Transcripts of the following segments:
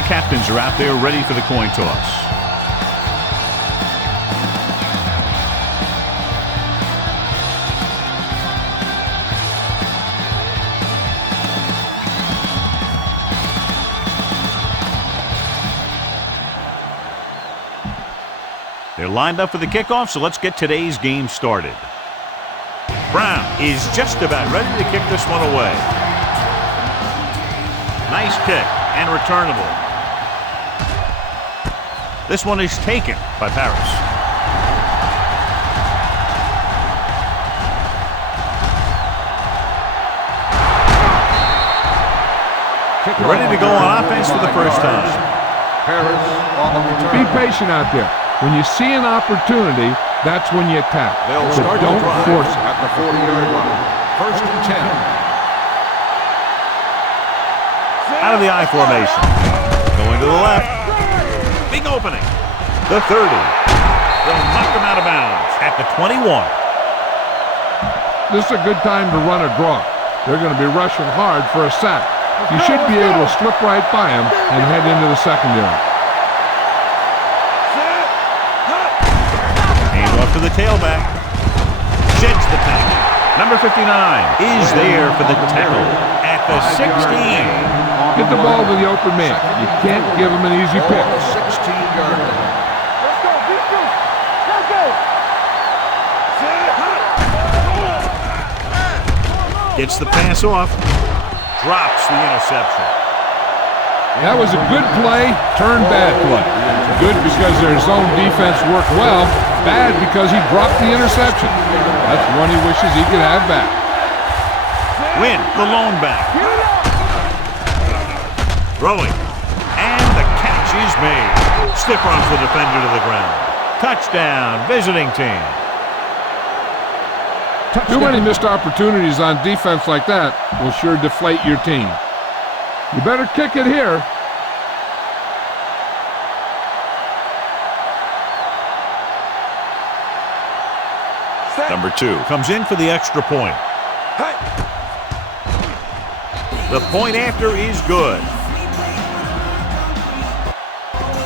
the captains are out there ready for the coin toss. They're lined up for the kickoff, so let's get today's game started. Brown is just about ready to kick this one away. Nice kick and returnable. This one is taken by Paris. Ready to go on offense for the first time. Paris on the return. Be patient out there. When you see an opportunity, that's when you attack. They'll So start don't force it. at the 40-yard line. First and 10. Out of the I formation. Going to the left. Big opening. The 30. They'll knock him out of bounds at the 21. This is a good time to run a draw. They're going to be rushing hard for a sack. You should be able to slip right by him and head into the secondary. To the tailback. Sheds the tackle. Number 59 is there for the tackle at the 16. Get the ball to the open man. You can't give him an easy pick. 16-yard line. Let's go, defense. Let's go. Gets the pass off. Drops the interception. That was a good play, turned bad play. Good because their zone defense worked well. Bad because he dropped the interception. That's one he wishes he could have back. Win the lone back. Throwing. And the catch is made. Stiff arms the defender to the ground. Touchdown, visiting team. Too many missed opportunities on defense like that will sure deflate your team. You better kick it here. Number 2 comes in for the extra point. The point after is good.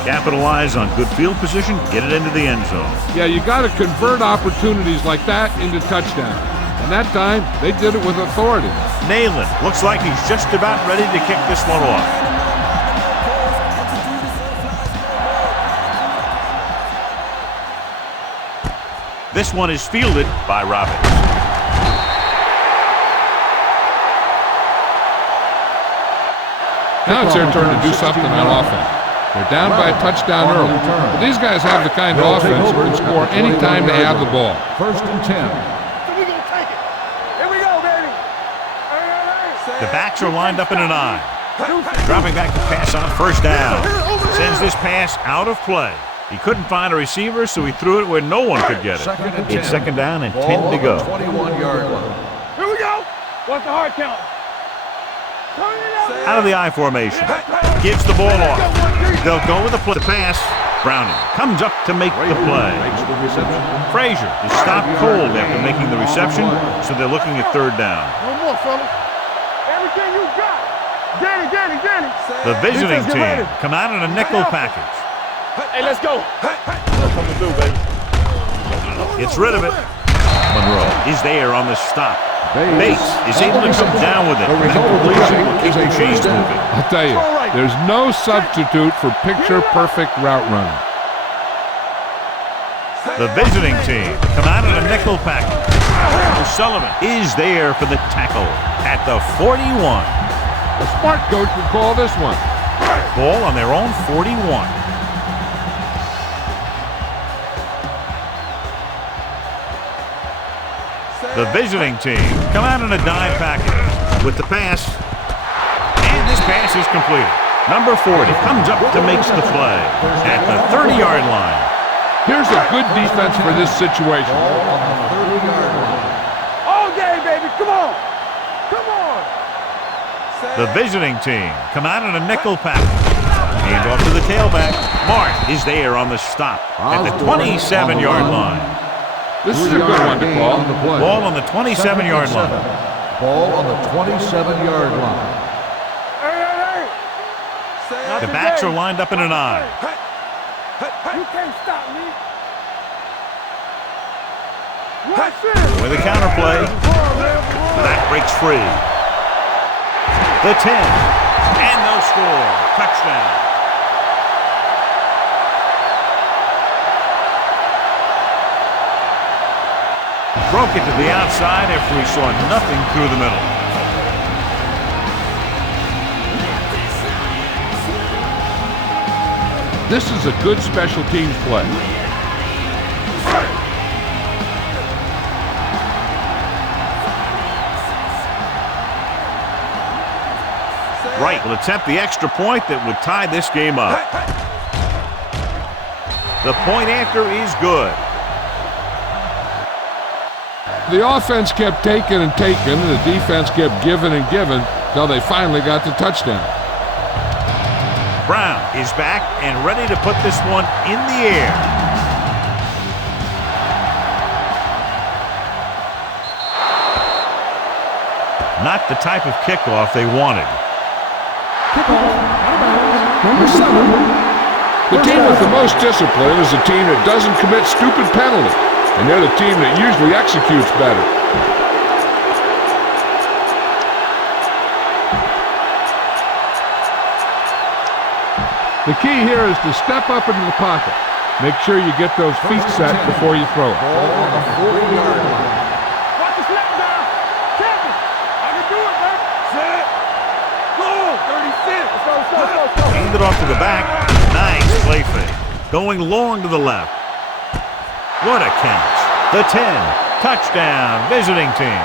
Capitalize on good field position, get it into the end zone. Yeah, you got to convert opportunities like that into touchdowns. And that time, they did it with authority. Nayland looks like he's just about ready to kick this one off. This one is fielded by Robbins. Now it's their turn to do something on offense. They're down by a touchdown early. But these guys have the kind of offense that can score any time they have the ball. First and 10. We're going to take it. Here we go, baby. The backs are lined up in an I. Dropping back to pass on first down. Sends this pass out of play. He couldn't find a receiver, so he threw it where no one could get it. It's second down and 10 to go. 21-yard line. Here we go. What's the hard count? Turn it out. Out of the I formation. Gives the ball off. They'll go with the pass. Browning comes up to make the play. Frazier is stopped cold after making the reception, so they're looking at third down. One more, fellas. Everything you got. Danny. The visiting team come out in a nickel package. Hey, let's go. Something to do, baby. Gets rid of it. Monroe is there on the stop. Bates is able to come down with it. That completion will keep the chains moving. I'll tell you, there's no substitute for picture-perfect route running. The visiting team come out in a nickel package. O'Sullivan is there for the tackle at the 41. A smart coach would call this one. Ball on their own 41. The visiting team come out in a dime package with the pass. And this pass is completed. Number 40 comes up to make the play at the 30-yard line. Here's a good defense for this situation. On the 30-yard line. All day, baby. Come on. Come on. The visiting team come out in a nickel package. Hand off to the tailback. Mark is there on the stop at the 27-yard line. This is a good one to call. Ball on the 27-yard line. Ball on the 27-yard line. Hey. The backs are lined up in an I. You can't stop me. Watch it. With a counterplay. That breaks free. The 10. And no score. Touchdown. Broke it to the outside after he saw nothing through the middle. This is a good special teams play. Wright will attempt the extra point that would tie this game up. The point after is good. The offense kept taking and taking, and the defense kept giving and giving until they finally got the touchdown. Brown is back and ready to put this one in the air. Not the type of kickoff they wanted. Number 7. The team with the most discipline is the team that doesn't commit stupid penalties, and they're the team that usually executes better. The key here is to step up into the pocket. Make sure you get those feet set before you throw it. Ball on the 40-yard line. Watch the slap down. Captain, I can do it, man. Set. Go. 36. Let's go. Hand it off to the back. Nice play fake. Going long to the left. What a catch. The 10. Touchdown. Visiting team.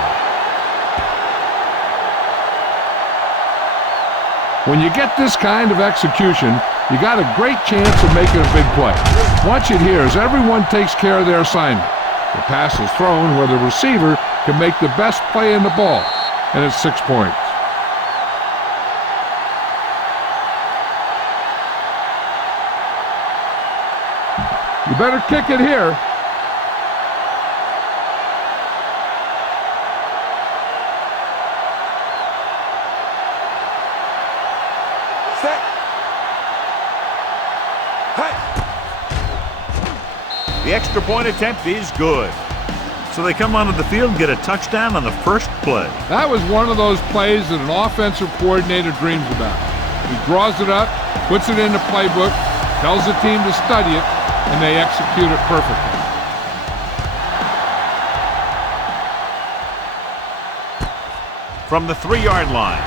When you get this kind of execution, you got a great chance of making a big play. Watch it here as everyone takes care of their assignment. The pass is thrown where the receiver can make the best play in the ball, and it's 6 points. You better kick it here. The extra point attempt is good. So they come onto the field and get a touchdown on the first play. That was one of those plays that an offensive coordinator dreams about. He draws it up, puts it in the playbook, tells the team to study it, and they execute it perfectly. From the 3-yard line.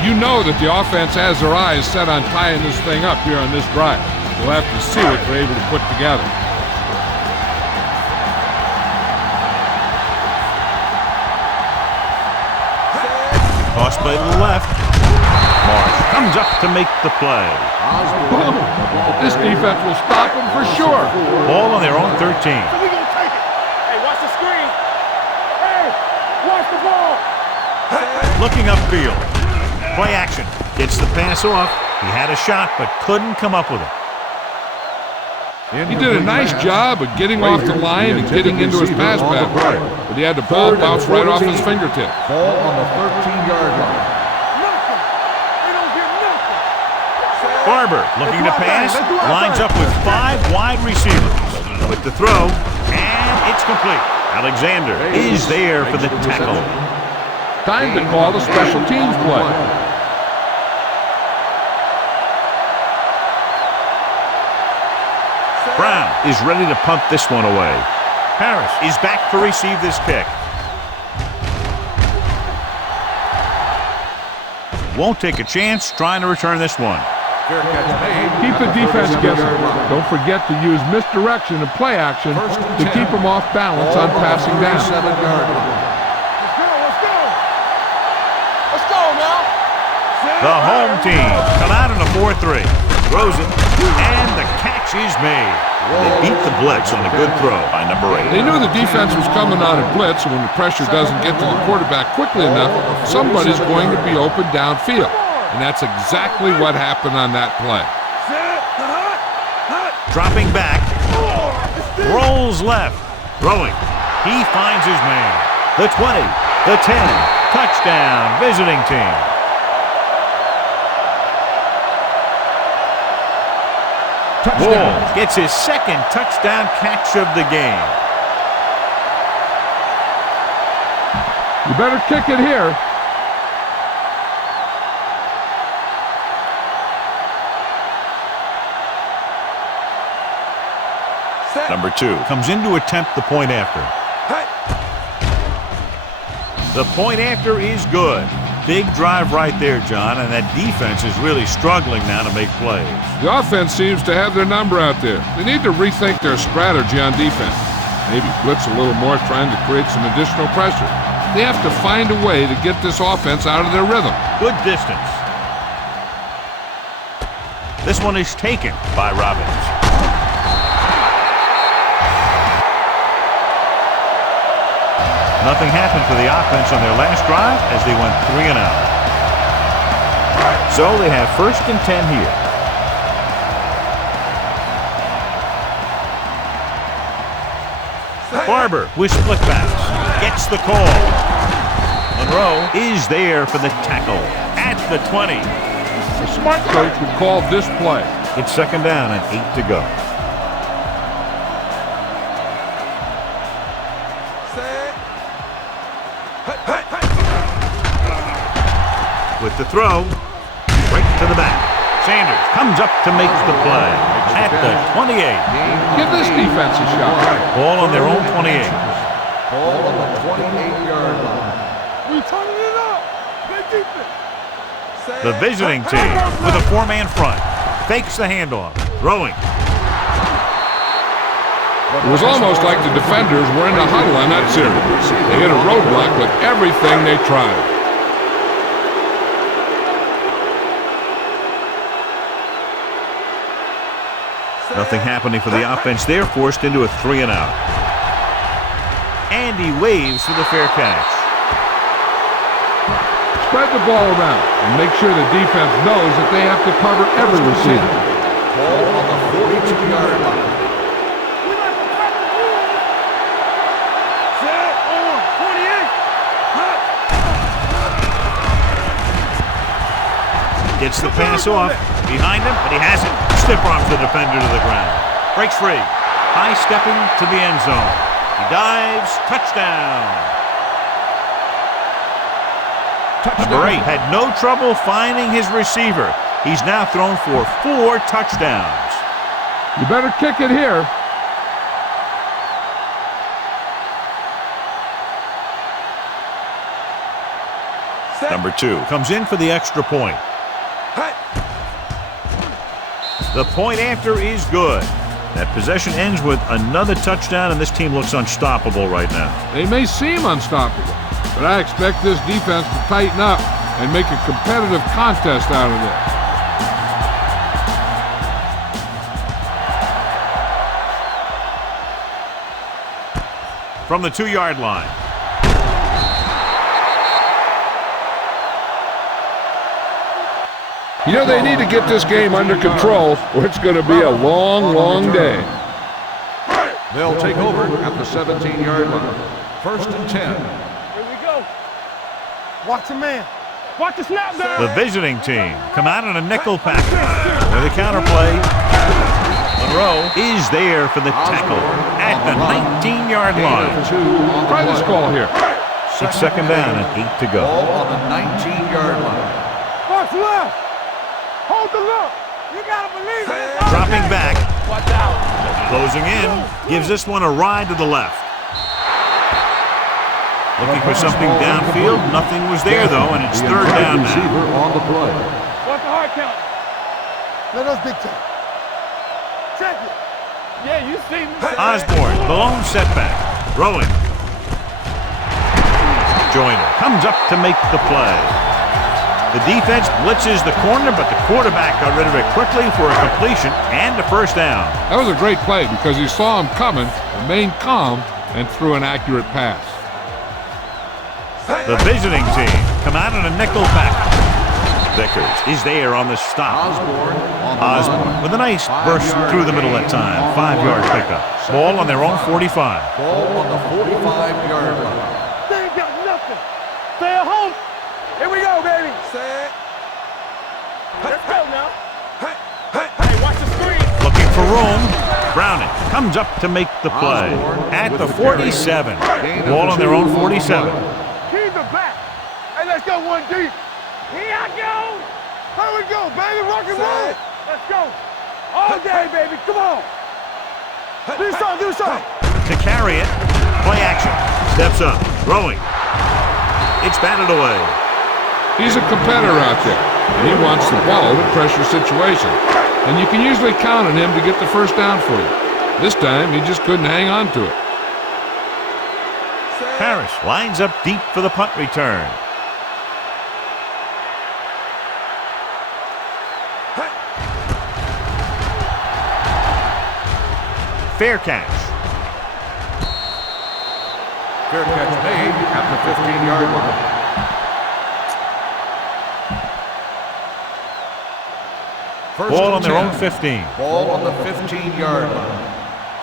You know that the offense has their eyes set on tying this thing up here on this drive. We'll have to see what they're able to put together. Toss play to the left. Marsh comes up to make the play. This defense will stop them for sure. Ball on their own 13. So we gonna take it. Hey, watch the screen. Hey, watch the ball. Looking upfield. Play action. Gets the pass off. He had a shot but couldn't come up with it. He did a nice job of getting off the line and getting into his pass pattern, but he had the ball bounce right off his fingertips. Ball on the 13-yard line. Nothing. They don't get nothing. Barber looking to pass. Lines up with 5 wide receivers. With the throw, and it's complete. Alexander is there for the tackle. Time to call the special teams play. Brown is ready to punt this one away. Harris is back to receive this kick. Won't take a chance trying to return this one. Fair catch made. Keep the defense guessing. Don't forget to use misdirection and play action to keep them off balance on passing down. 7-yard line. Let's go now. The home team come out in a 4-3. Throws it, and the catch is made. They beat the blitz on a good throw by number 8. They knew the defense was coming on a blitz, and when the pressure doesn't get to the quarterback quickly enough, somebody's going to be open downfield. And that's exactly what happened on that play. Dropping back, rolls left, throwing. He finds his man. The 20, The 10. Touchdown, visiting team. Wall gets his second touchdown catch of the game. You better kick it here. Number 2 comes in to attempt the point after. The point after is good. Big drive right there, John, and that defense is really struggling now to make plays. The offense seems to have their number out there. They need to rethink their strategy on defense. Maybe blitz a little more, trying to create some additional pressure. They have to find a way to get this offense out of their rhythm. Good distance. This one is taken by Robbins. Nothing happened for the offense on their last drive as they went 3 and out. So they have 1st and 10 here. Barber with split backs. Gets the call. Monroe is there for the tackle at the 20. A smart coach would call this play. It's 2nd down and 8 to go. With the throw, right to the back. Sanders comes up to make the play at the 28. Give this defense a shot. Ball on their own 28. Ball on the 28-yard line. We turning it up. Good defense. The visiting team with a 4-man front. Fakes the handoff. Throwing. It was almost like the defenders were in a huddle on that series. They hit a roadblock with everything they tried. Nothing happening for the offense. They're forced into a 3 and out. And he waves for the fair catch. Spread the ball around and make sure the defense knows that they have to cover every receiver. Ball on the 42-yard line. Set on 28. Gets the pass off. Behind him, but he has it. Stiff arms the defender to the ground. Breaks free. High stepping to the end zone. He dives. Touchdown. Number 8 had no trouble finding his receiver. He's now thrown for 4 touchdowns. You better kick it here. Number 2 comes in for the extra point. The point after is good. That possession ends with another touchdown, and this team looks unstoppable right now. They may seem unstoppable, but I expect this defense to tighten up and make a competitive contest out of this. From the 2-yard line. You know, they need to get this game under control, or it's going to be a long, long day. They'll take over at the 17-yard line. 1st and 10. Here we go. Watch the man. Watch the snap down. The visiting team come out in a nickel package with a counterplay. Monroe is there for the tackle at the 19-yard line. Try this call here. It's 2nd down and 8 to go. Ball on the 19-yard line. Watch left. Hold the look. You gotta believe it. Dropping back. Watch out. Closing in. Gives this one a ride to the left. Looking for something downfield. Nothing was there, though, and it's 3rd down now. On the play. Watch the hard count. Let us big time. Check it. Yeah, you see me. Osborne, the lone setback. Throwing. Joyner comes up to make the play. The defense blitzes the corner, but the quarterback got rid of it quickly for a completion and a 1st down. That was a great play because he saw him coming, remained calm, and threw an accurate pass. The visiting team come out in a nickel package. Vickers is there on the stop. Osborne with a nice burst through the middle that time. 5-yard pickup. Ball on their own 45. Ball on the 45-yard line. They ain't got nothing. stay at home. Here we go, baby. Set. Let's go now. Hey, watch the screen. Looking for room. Browning comes up to make the play. At the 47. Ball on their own 47. Keys are back. Hey, let's go one deep. Here I go. Here we go, baby. Rock and roll. Let's go. All day, baby. Come on. Do something, do something. To carry it. Play action. Steps up. Throwing. It's batted away. He's a competitor out there, and he wants the ball in a pressure situation. And you can usually count on him to get the first down for you. This time, he just couldn't hang on to it. Harris lines up deep for the punt return. Fair catch. Fair catch made at the 15-yard line. First Ball and on their 10. own 15. Ball on the 15-yard line.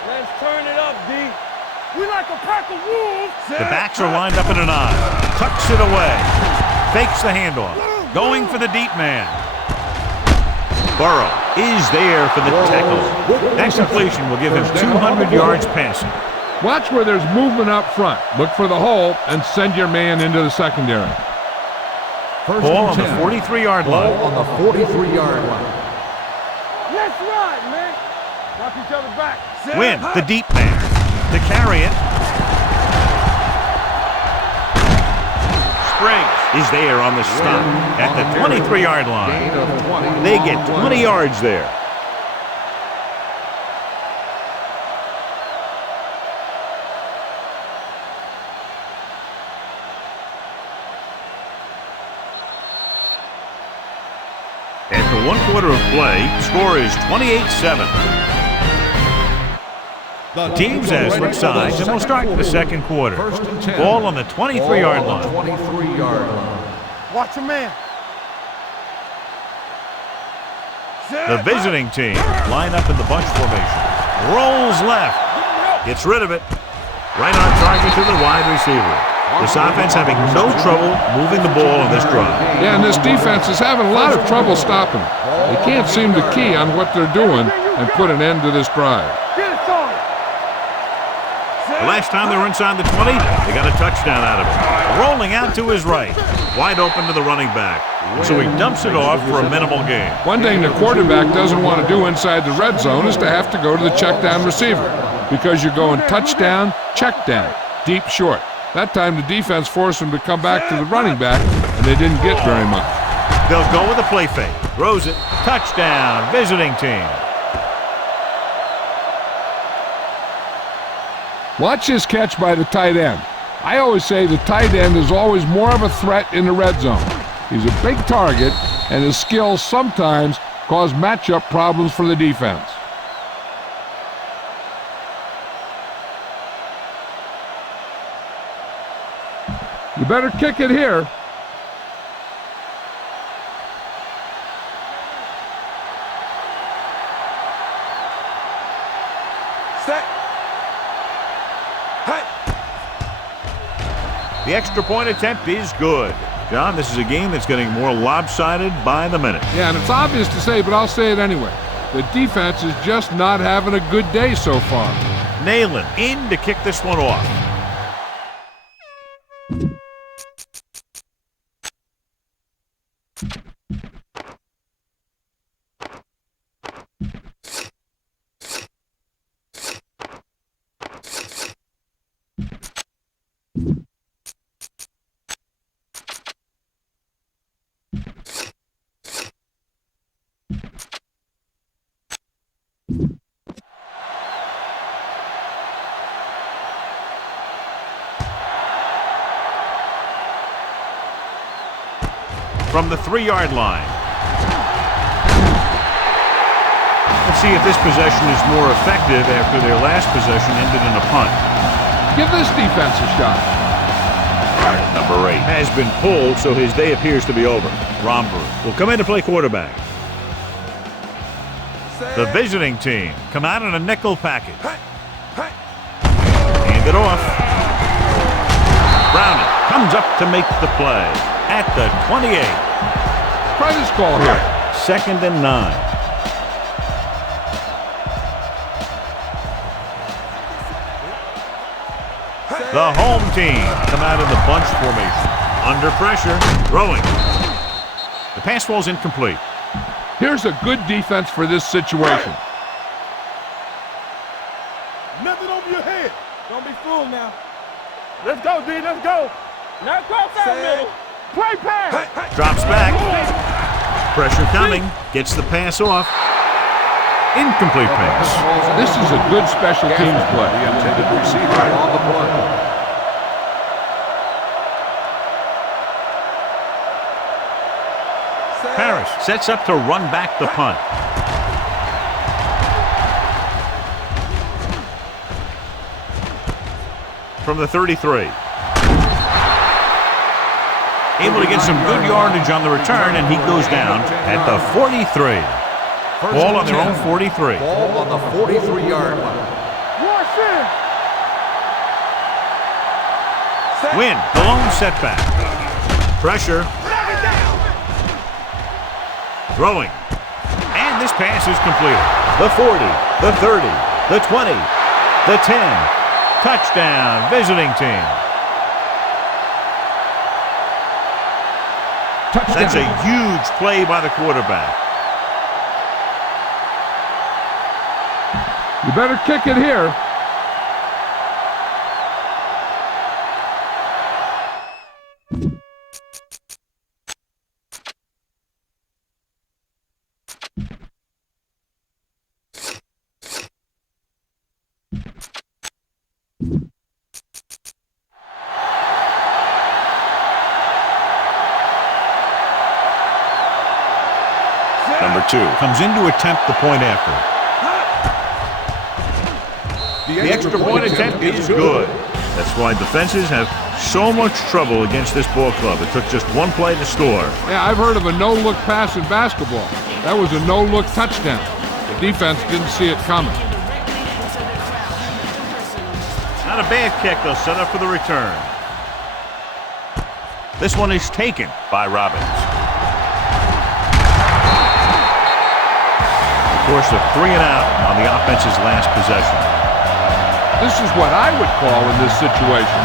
Let's turn it up, D. We like a pack of wolves. The backs are lined up in an I. Tucks it away. Fakes the handoff. Going for the deep man. Burrow is there for the tackle. That completion will give him 200 yards passing. Watch where there's movement up front. Look for the hole and send your man into the secondary. Ball on the 43-yard line. Ball on the 43-yard line. Let's ride, man. Knock each other back. Win, the deep man. To carry it. Springs is there on the stop at the 23-yard line. Gain of 20. They get 20 yards there. After 1 quarter of play, score is 28-7. Teams as switch sides, and we'll start the second quarter. First and 10. Ball on the 23-yard line. 23-yard line. Watch your man. The visiting team line up in the bunch formation. Rolls left. Gets rid of it. Right on target to the wide receiver. This offense having no trouble moving the ball on this drive. Yeah, and this defense is having a lot of trouble stopping them. They can't seem to key on what they're doing and put an end to this drive. Get it on. The last time they were inside the 20, they got a touchdown out of it. Rolling out to his right. Wide open to the running back. So he dumps it off for a minimal gain. One thing the quarterback doesn't want to do inside the red zone is to have to go to the check down receiver because you're going touchdown, check down, deep short. That time the defense forced him to come back to the running back, and they didn't get very much. They'll go with a play fake. Throws it. Touchdown, visiting team. Watch this catch by the tight end. I always say the tight end is always more of a threat in the red zone. He's a big target, and his skills sometimes cause matchup problems for the defense. You better kick it here. Set. Hey. The extra point attempt is good. John, this is a game that's getting more lopsided by the minute. Yeah, and it's obvious to say, but I'll say it anyway. The defense is just not having a good day so far. Nayland in to kick this one off. From the 3-yard line. Let's see if this possession is more effective after their last possession ended in a punt. Give this defense a shot. Number 8 has been pulled, so his day appears to be over. Romberg will come in to play quarterback. The visiting team come out in a nickel package. Hand it off. Browning comes up to make the play at the 28. Try this call here. 2nd and 9. The home team come out in the bunch formation. Under pressure, throwing. The pass falls incomplete. Here's a good defense for this situation. Nothing over your head. Don't be fooled now. Let's go, D. Let's go. Now cross that middle. Play pass. Drops back. Pressure coming. Gets the pass off. Incomplete pass. This is a good special teams play. The intended receiver on the play. Parrish sets up to run back the punt. From the 33. Able to get some good yardage on the return, and he goes down at the 43. Ball on their own 43. Ball on the 43-yard line. Win, the lone setback. Pressure. Throwing. And this pass is completed. The 40, the 30, the 20, the 10. Touchdown, visiting team. Touchdown. That's a huge play by the quarterback. You better kick it here. Number 2 comes in to attempt the point after. The extra point attempt is good. That's why defenses have so much trouble against this ball club. It took just one play to score. Yeah, I've heard of a no-look pass in basketball. That was a no-look touchdown. The defense didn't see it coming. Not a bad kick. They'll set up for the return. This one is taken by Robbins. Of course, a 3 and out on the offense's last possession. This is what I would call in this situation.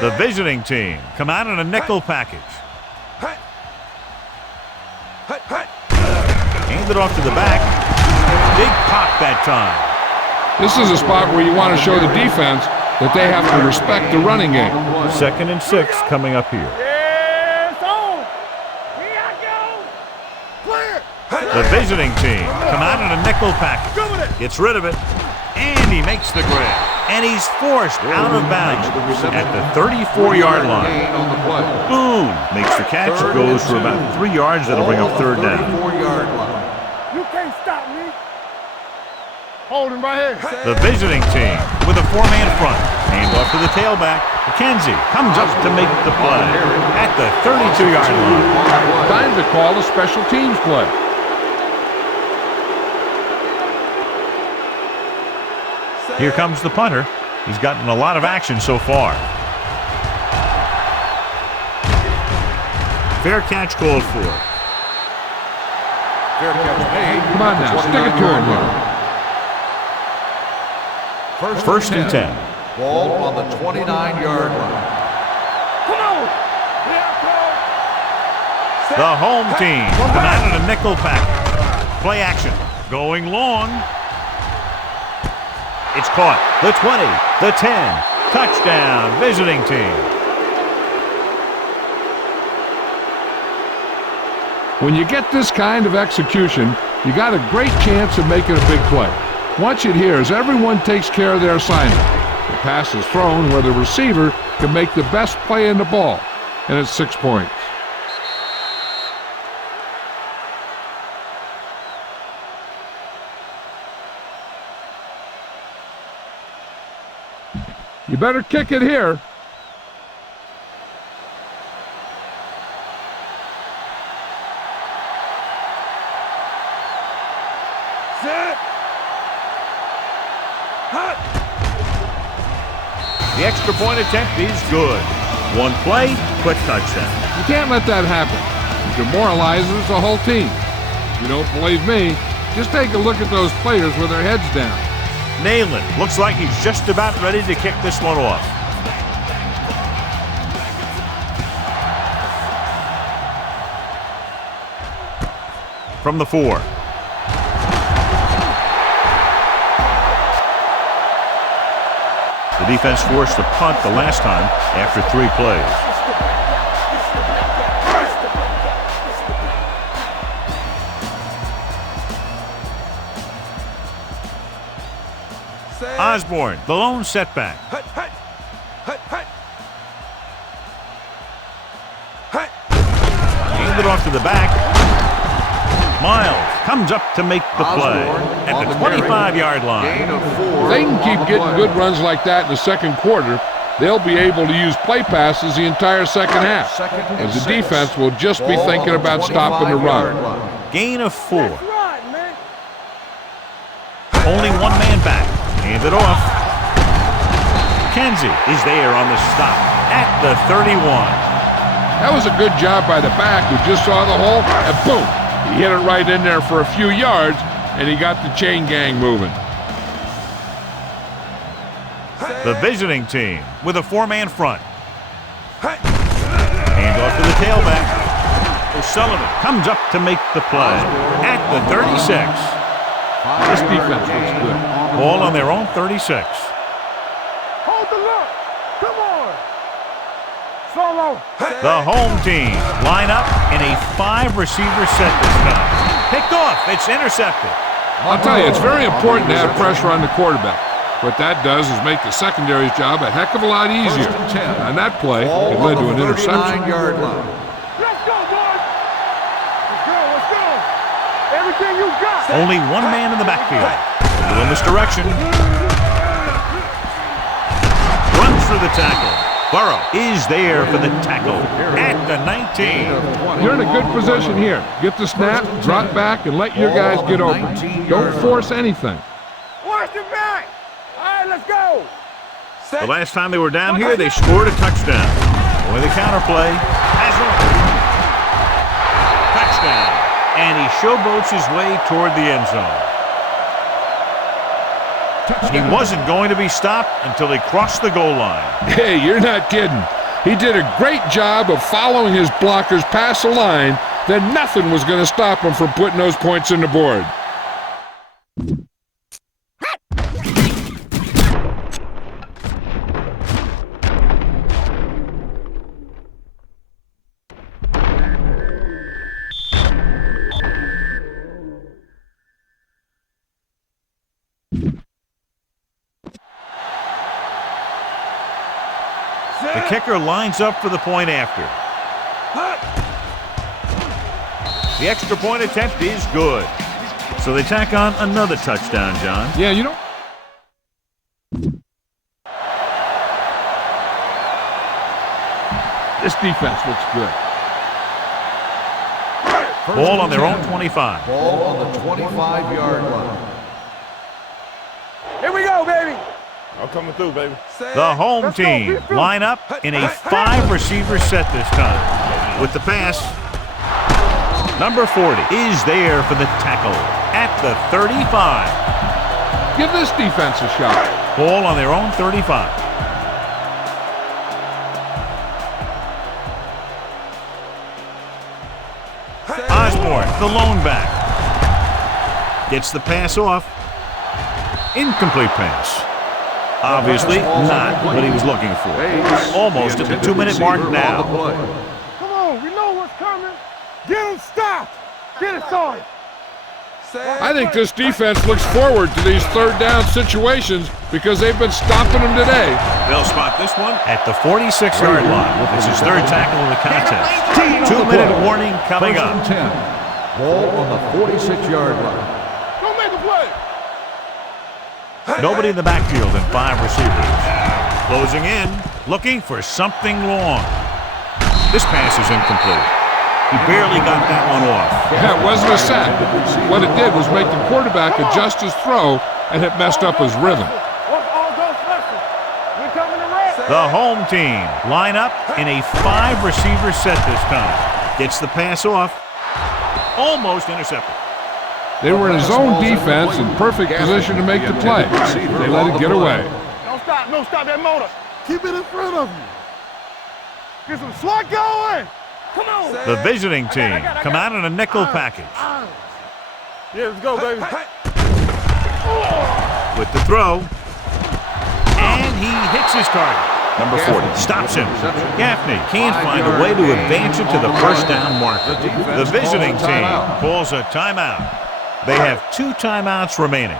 The visiting team come out in a nickel package. Hand it off to the back. Big pop that time. This is a spot where you want to show the defense that they have to respect the running game. 2nd and 6 coming up here. The visiting team come out in a nickel package. Gets rid of it. And he makes the grab. And he's forced out of bounds at the 34-yard line. Boom! Makes the catch. Goes for about 3 yards. That'll bring up 3rd down. You can't stop me. Hold him right here. The visiting team with a 4-man front. Hand off to the tailback. McKenzie comes up to make the play at the 32-yard line. Time to call a special teams play. Here comes the punter. He's gotten a lot of action so far. Fair catch called for. Fair catch made. Come on now, stick it to him here. 1st and 10. Ball on the 29-yard line. Come on. The home team come out in a nickel package. Play action. Going long. It's caught. The 20, the 10. Touchdown, visiting team. When you get this kind of execution, you got a great chance of making a big play. Watch it here as everyone takes care of their assignment. The pass is thrown where the receiver can make the best play in the ball, and it's 6 points. You better kick it here. The extra point attempt is good. One play, quick touchdown. You can't let that happen. It demoralizes the whole team. If you don't believe me, just take a look at those players with their heads down. Nayland looks like he's just about ready to kick this one off. From the 4. The defense forced a punt the last time after 3 plays. Osborne, the lone setback. Gained it off to the back. Miles comes up to make the play at the 25-yard line. If they can keep getting good runs like that in the second quarter, they'll be able to use play passes the entire second half, as the defense will just be thinking about stopping the run. Gain of 4. Only one man back. Hand it off. Kenzie is there on the stop at the 31. That was a good job by the back who just saw the hole, and boom! He hit it right in there for a few yards, and he got the chain gang moving. The visiting team with a 4-man front. Hand off to the tailback. O'Sullivan comes up to make the play at the 36. This defense looks good. Ball on their own 36. Hold the look. Come on. Solo. The home team line up in a 5-receiver set this time. Picked off. It's intercepted. I'll tell you, it's very important to have pressure on the quarterback. What that does is make the secondary's job a heck of a lot easier. And that play, it led to an interception. Yard line. Let's go, boys. Let's go. Let's go. Everything you got. Only one man in the backfield. A little misdirection. Runs for the tackle. Burrow is there for the tackle at the 19. You're in a good position here. Get the snap, drop back, and let your guys get open. Don't force anything. Watch the back. All right, let's go. The last time they were down here, they scored a touchdown. With a counterplay, has one. Touchdown. And he showboats his way toward the end zone. He wasn't going to be stopped until he crossed the goal line. Hey, you're not kidding. He did a great job of following his blockers past the line. Then nothing was going to stop him from putting those points on the board. The kicker lines up for the point after. The extra point attempt is good. So they tack on another touchdown, John. Yeah, you know. This defense looks good. Ball on their own 25. Ball on the 25-yard line. Here we go, baby. I'm coming through, baby. The home team line up in a 5-receiver set this time. With the pass, number 40 is there for the tackle at the 35. Give this defense a shot. Ball on their own 35. Osborne, the lone back. Gets the pass off. Incomplete pass. Obviously not what he was looking for. Almost at the 2-minute mark now. Come on, we know what's coming. Get him stopped. Get it started. I think this defense looks forward to these third down situations because they've been stopping them today. They'll spot this one at the 46-yard line. It's his third tackle of the contest. 2-minute warning coming up. 10. Ball on the 46-yard line. Don't make a play. Nobody in the backfield and 5 receivers. Closing in, looking for something long. This pass is incomplete. He barely got that one off. Yeah, it wasn't a sack. What it did was make the quarterback adjust his throw, and it messed up his rhythm. The home team line up in a 5-receiver set this time. Gets the pass off. Almost intercepted. They were in zone defense in perfect position to make the play. They let it get away. Don't stop that motor. Keep it in front of you. Get some swat going. Come on. The visiting team come out in a nickel package. Yeah, let's go, baby. With the throw. And he hits his target. Number 40 stops him. Gaffney can't find a way to advance it to the first down marker. The visiting team calls a timeout. They have 2 timeouts remaining.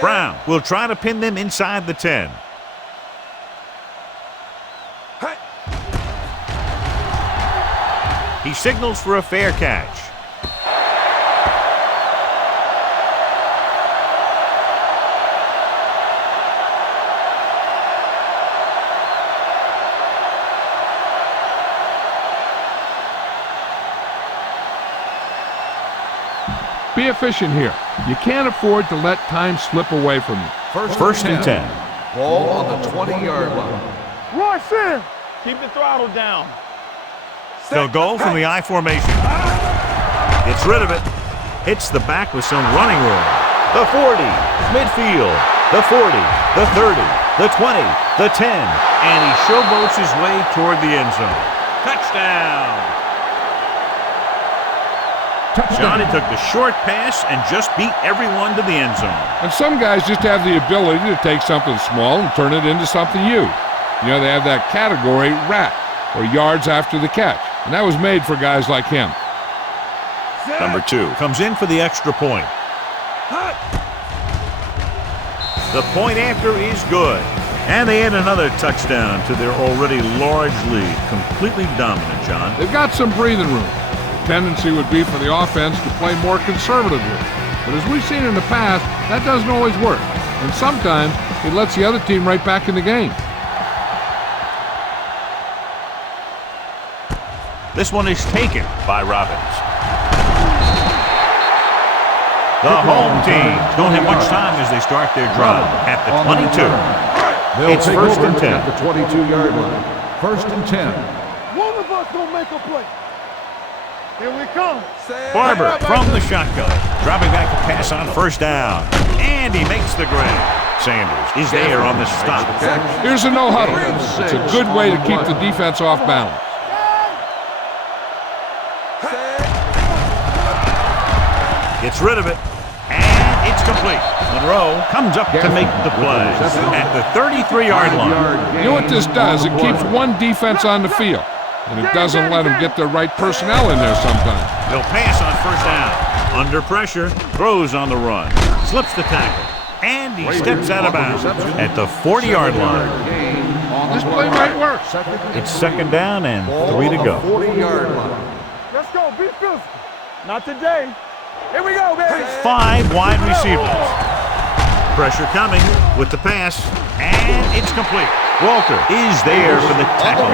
Brown will try to pin them inside the 10. He signals for a fair catch. Be efficient here. You can't afford to let time slip away from you. First and 10. Ball on the 20-yard line. Rush in. Keep the throttle down. They'll go from the I formation. Gets rid of it. Hits the back with some running room. The 40, midfield. The 40, the 30, the 20, the 10. And he showboats his way toward the end zone. Touchdown. Johnny took the short pass and just beat everyone to the end zone. And some guys just have the ability to take something small and turn it into something huge. You know, they have that category RAT, or yards after the catch. And that was made for guys like him. Number 2 comes in for the extra point. The point after is good. And they add another touchdown to their already large lead. Completely dominant, John. They've got some breathing room. Tendency would be for the offense to play more conservatively. But as we've seen in the past, that doesn't always work. And sometimes it lets the other team right back in the game. This one is taken by Robbins. The home team don't have much time as they start their drive at the 22. It's first and 10. At the 22-yard line. First and 10. One of us gonna make a play. Here we come. Barber from the shotgun. Dropping back to pass on first down. And he makes the grab. Sanders is there on the stop. Here's a no huddle. It's a good way to keep the defense off balance. Gets rid of it. And it's complete. Monroe comes up to make the play at the 33-yard line. You know what this does? It keeps one defense on the field. And it doesn't let them get the right personnel in there sometimes. He'll pass on first down. Under pressure, throws on the run. Slips the tackle. And he steps out of bounds at the 40-yard line. This play might work. It's second down and 3 to go. 40-yard line. Let's go. Be physical. Not today. Here we go, baby. 5 wide receivers. Pressure coming with the pass. And it's complete. Walter is there for the tackle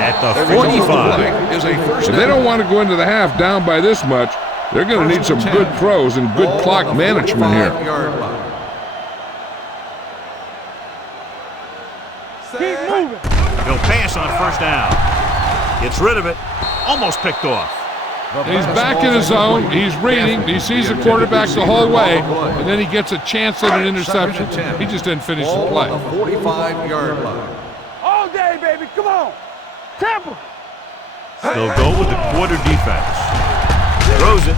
at the 45. If they don't want to go into the half down by this much, they're going to need some good throws and good clock management here. Keep moving. He'll pass on first down. Gets rid of it. Almost picked off. He's back in his zone. He's reading. He sees the quarterback the whole way, and then he gets a chance at an interception. He just didn't finish the play. 45-yard line. All day, baby. Come on. Tampa. They'll go with the quarter defense. Throws it.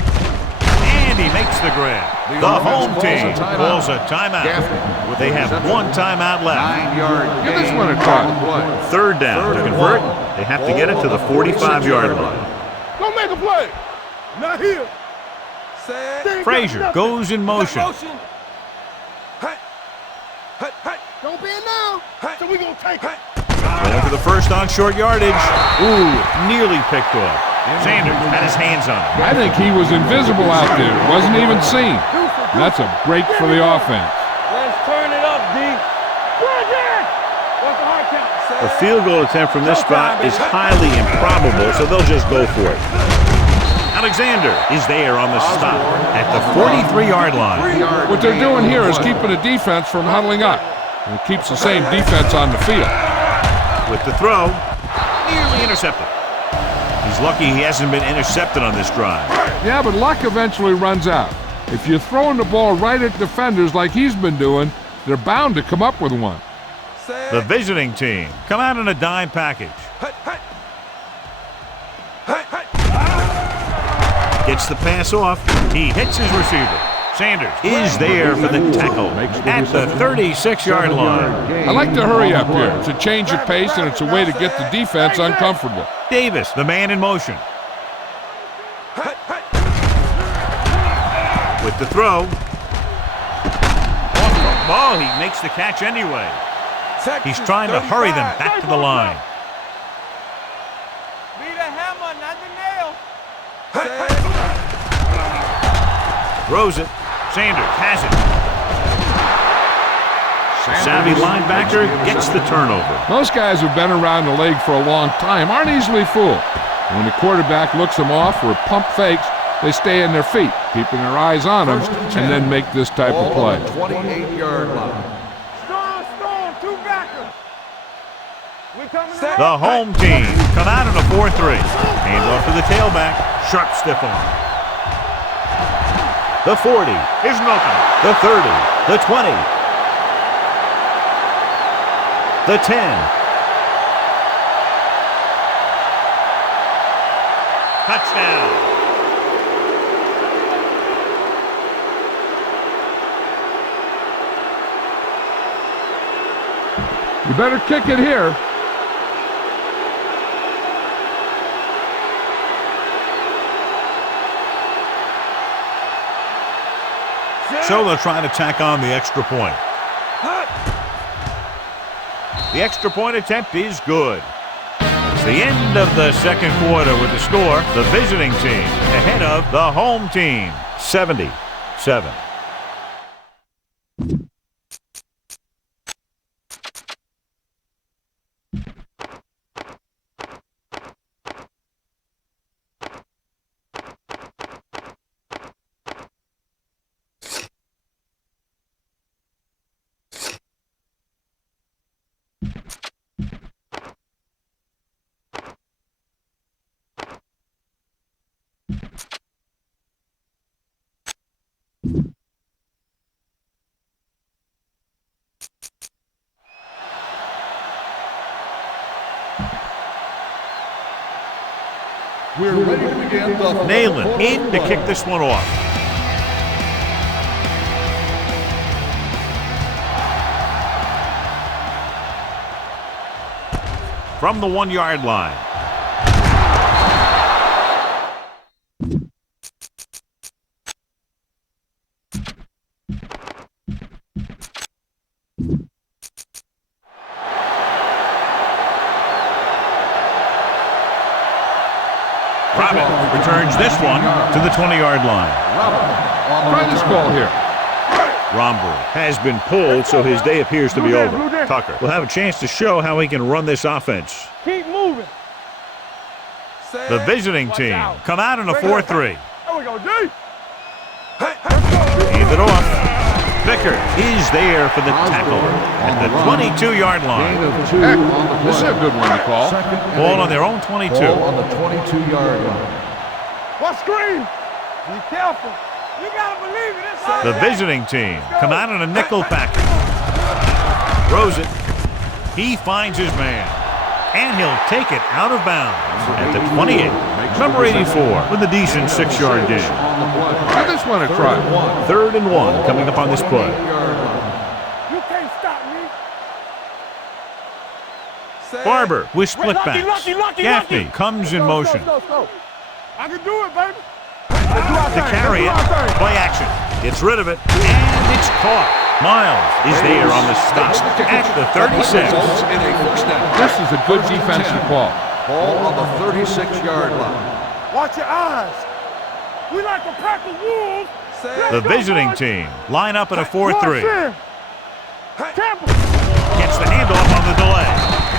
And he makes the grab. The home team calls a timeout. They have 1 timeout left. 9-yard. Give this one a try. Third down. To convert, they have to get it to the 45-yard line. Don't make a play. Not here. Frazier goes in motion. Don't be in now. So we gonna take it. Going for the first on short yardage. Ooh, nearly picked off. Sanders had his hands on it. I think he was invisible out there. Wasn't even seen. That's a break for the offense. Let's turn it up, D. What's the hard count? A field goal attempt from this spot is highly improbable, so they'll just go for it. Alexander is there on the stop at the 43-yard line. What they're doing here is keeping the defense from huddling up. And it keeps the same defense on the field. With the throw, nearly intercepted. He's lucky he hasn't been intercepted on this drive. Yeah, but luck eventually runs out. If you're throwing the ball right at defenders like he's been doing, they're bound to come up with one. The visiting team come out in a dime package. Gets the pass off. He hits his receiver. Sanders is there for the tackle at the 36-yard line. I like to hurry up here. It's a change of pace, and it's a way to get the defense uncomfortable. Davis, the man in motion. With the throw. Oh, he makes the catch anyway. He's trying to hurry them back to the line. Be the hammer, not the nail. Throws it. Sanders has it. Savvy linebacker gets the turnover. Most guys who've been around the league for a long time aren't easily fooled. When the quarterback looks them off or pump fakes, they stay on their feet, keeping their eyes on them, and then make this type of play. 28-yard line. Storm, two backers. The home team come out in a 4-3. Hands off to the tailback. Sharp stiff arm. The 40 isn't open. The 30, the 20, the 10. Touchdown. You better kick it here. So they'll try to tack on the extra point. The extra point attempt is good. It's the end of the second quarter with the score. The visiting team ahead of the home team, 70-7. We're ready to begin the Nayland in to kick this one off. From the 1-yard line. Returns this one to the 20-yard line. Try this call here. Romberg has been pulled, so his day appears to be over. Tucker will have a chance to show how he can run this offense. Keep moving. The visiting team come out in a 4-3. There we go, D. Hand it off. Vicker is there for the tackle at the 22-yard line. Heck, this is a good one to call. Ball on their own 22. On the 22-yard line. What screen? Be careful. You gotta believe it. It's all The day. visiting team come out in a nickel package. Throws it. He finds his man. And he'll take it out of bounds at the 28. Number 84 with a decent 6-yard gain. Give this one a try. 3rd and 1 coming up on this play. You can't stop me. Barber with split backs. Lucky. Gaffney comes in motion. Go. I can do it, baby. To carry it. Play action. Gets rid of it. And it's caught. Miles is there on the stop at the 36. This is a good defensive call. Ball on the 36-yard line. Watch your eyes. We like a pack of wolves. The visiting team line up in a 4-3. Gets the handoff on the delay.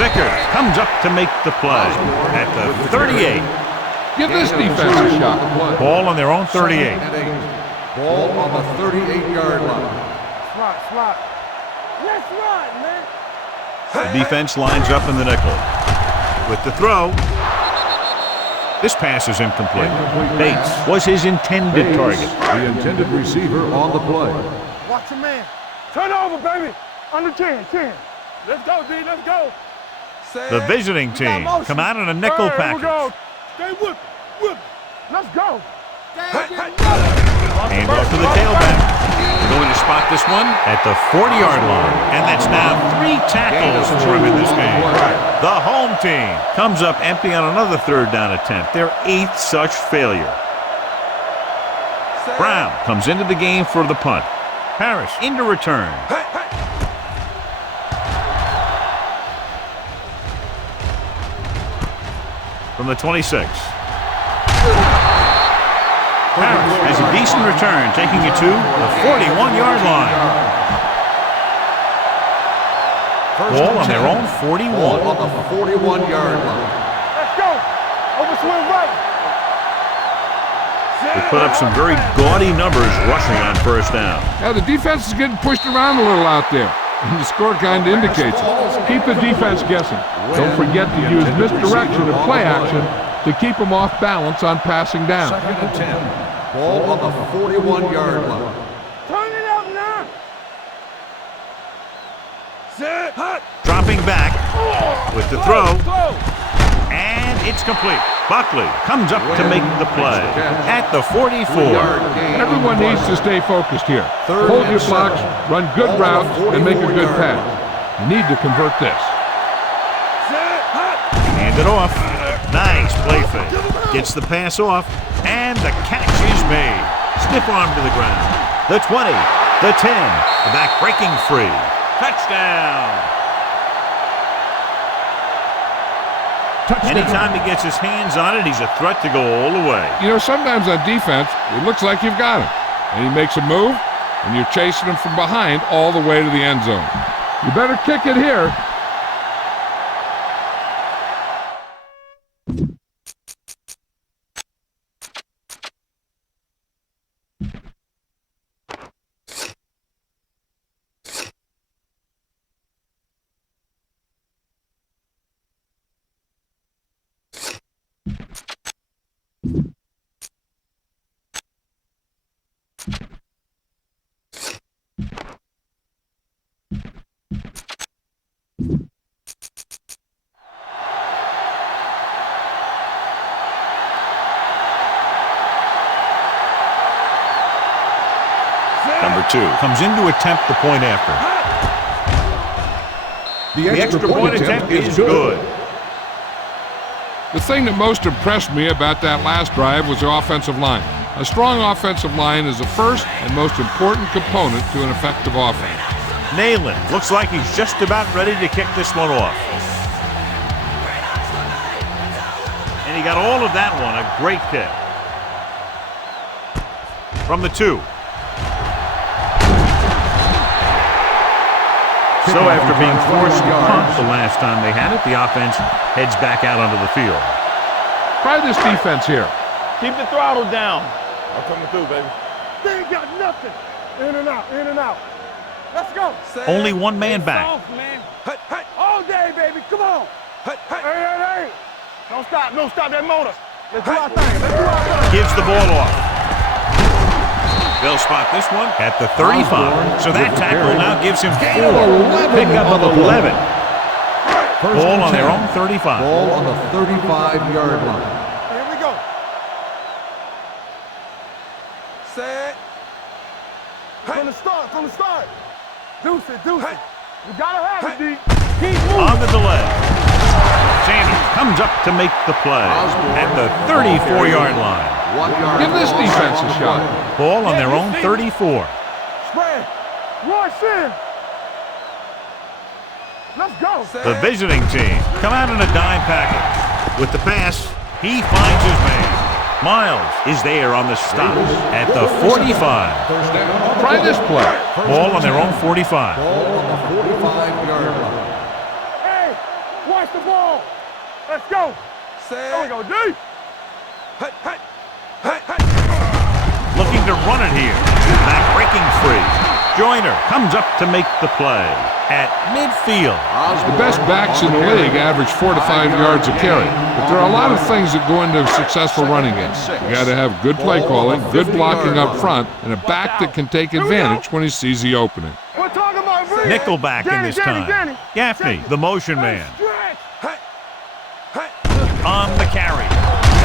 Vickers comes up to make the play at the 38. Give this defense a shot. Ball on their own 38. And 8. Ball on the 38-yard line. Slot. Let's run, man. The defense lines up in the nickel. With the throw. This pass is incomplete. Bates was his intended target. The intended receiver on the play. Watch your man. Turn over, baby. Under 10. Let's go, D. Let's go. The visiting team come out in a nickel package. Stay with me. Let's go. Hand off to the tailback. They're going to spot this one at the 40-yard line. And that's now 3 tackles for him in this game. The home team comes up empty on another third down attempt. Their 8th such failure. Brown comes into the game for the punt. Parrish into return. From the 26. Parrish has a decent return, taking it to the 41-yard line. Ball on their own 41. Ball on the 41-yard line. Let's go. Overswing right. They put up some very gaudy numbers rushing on first down. Now the defense is getting pushed around a little out there. And the score kind of indicates it. Keep the defense guessing. Don't forget to use misdirection and play action to keep them off balance on passing down. 2nd and 10. Ball on the 41-yard line. Turn it up now. Sit. Dropping back with the throw. And it's complete. Buckley comes up to make the play at the 44. Everyone needs to stay focused here. Hold your blocks, run good routes, and make a good pass. You need to convert this. Hand it off. Nice play fake. Gets the pass off, and the catch is made. Stiff arm to the ground. The 20, the 10, the back breaking free. Touchdown. Anytime he gets his hands on it, he's a threat to go all the way. You know, sometimes on defense, it looks like you've got him. And he makes a move, and you're chasing him from behind all the way to the end zone. You better kick it here. Number 2 comes in to attempt the point after. The extra point attempt is good. The thing that most impressed me about that last drive was the offensive line. A strong offensive line is the first and most important component to an effective offense. Nayland looks like he's just about ready to kick this one off. And he got all of that one, a great kick. From the 2. So after being forced to punt the last time they had it, the offense heads back out onto the field. Try this defense here. Keep the throttle down. I'm coming through, baby. They ain't got nothing. In and out. Let's go. Only one man back. Off, man. All day, baby. Come on. Hey. Don't stop that motor. Let's do our thing. Gives the ball off. They'll spot this one at the 35. So that tackle now gives him 4. Pickup of 11. Ball on their own 35. Ball on the 35-yard line. Here we go. Set. From the start. Deuce it. You gotta have it, D. Keep moving. On the delay. Sanders comes up to make the play at the 34-yard line. 1 yard. Give this defense a shot. Ball on their own 34. Spread. Rush in. Let's go. The visiting team come out in a dime package. With the pass, he finds his man. Miles is there on the stop at the 45. Try this play. Ball on their own 45. Ball on the 45-yard line. Hey, watch the ball. Let's go. There we go, D. Looking to run it here. Back breaking free. Joyner comes up to make the play at midfield. The best backs in the league average 4 to 5 yards a carry, but there are a lot of things that go into a successful running game. You got to have good play calling, good blocking up front, and a back that can take advantage when he sees the opening. We're talking about Nickelback in this time. Gaffney, the motion man. On the carry.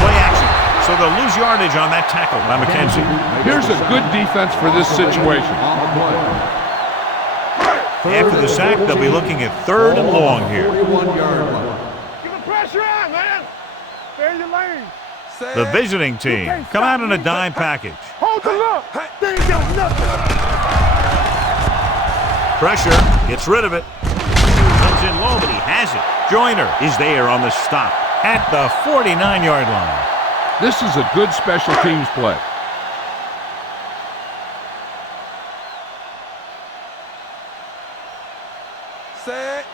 Play action. So they'll lose yardage on that tackle by McKenzie. Here's a good defense for this situation. After the sack, they'll be looking at 3rd and long here. Keep the pressure on, man. Stay in your lane. The visiting team come out in a dime package. Hold the look. They ain't got nothing. Pressure, gets rid of it. Comes in low, but he has it. Joyner is there on the stop at the 49-yard line. This is a good special teams play. Set.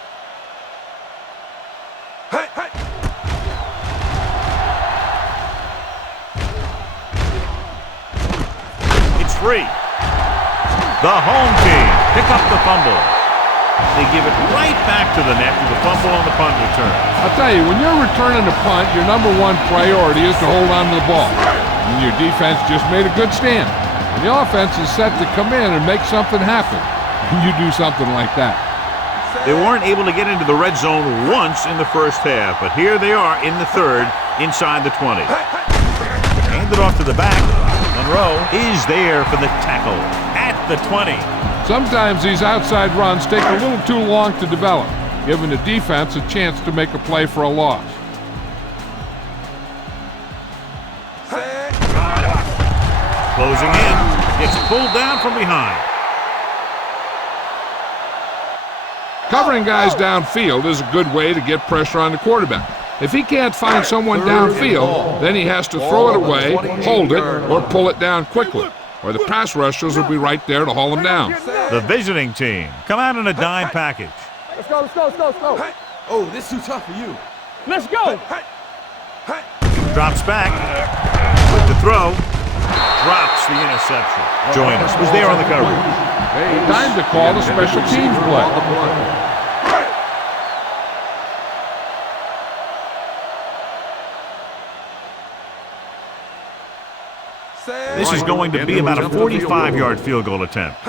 It's free. The home team pick up the fumble. They give it right back to the net with the fumble on the punt return. I'll tell you, when you're returning a punt, your number one priority is to hold on to the ball. And your defense just made a good stand. And the offense is set to come in and make something happen. And you do something like that. They weren't able to get into the red zone once in the first half, but here they are in the third, inside the 20. Handed off to the back. Monroe is there for the tackle at the 20. Sometimes these outside runs take a little too long to develop, giving the defense a chance to make a play for a loss. Closing in, gets pulled down from behind. Covering guys downfield is a good way to get pressure on the quarterback. If he can't find someone downfield, then he has to throw it away, hold it, or pull it down quickly, or the pass rushers will be right there to haul him down. The visiting team come out in a dime package. Let's go, let's go, let's go, let's go. Oh, this is too tough for you. Let's go. Drops back with the throw. Drops the interception. Joyner was there on the coverage. Time to call a special teams play. This is going to be about a 45-yard field goal attempt.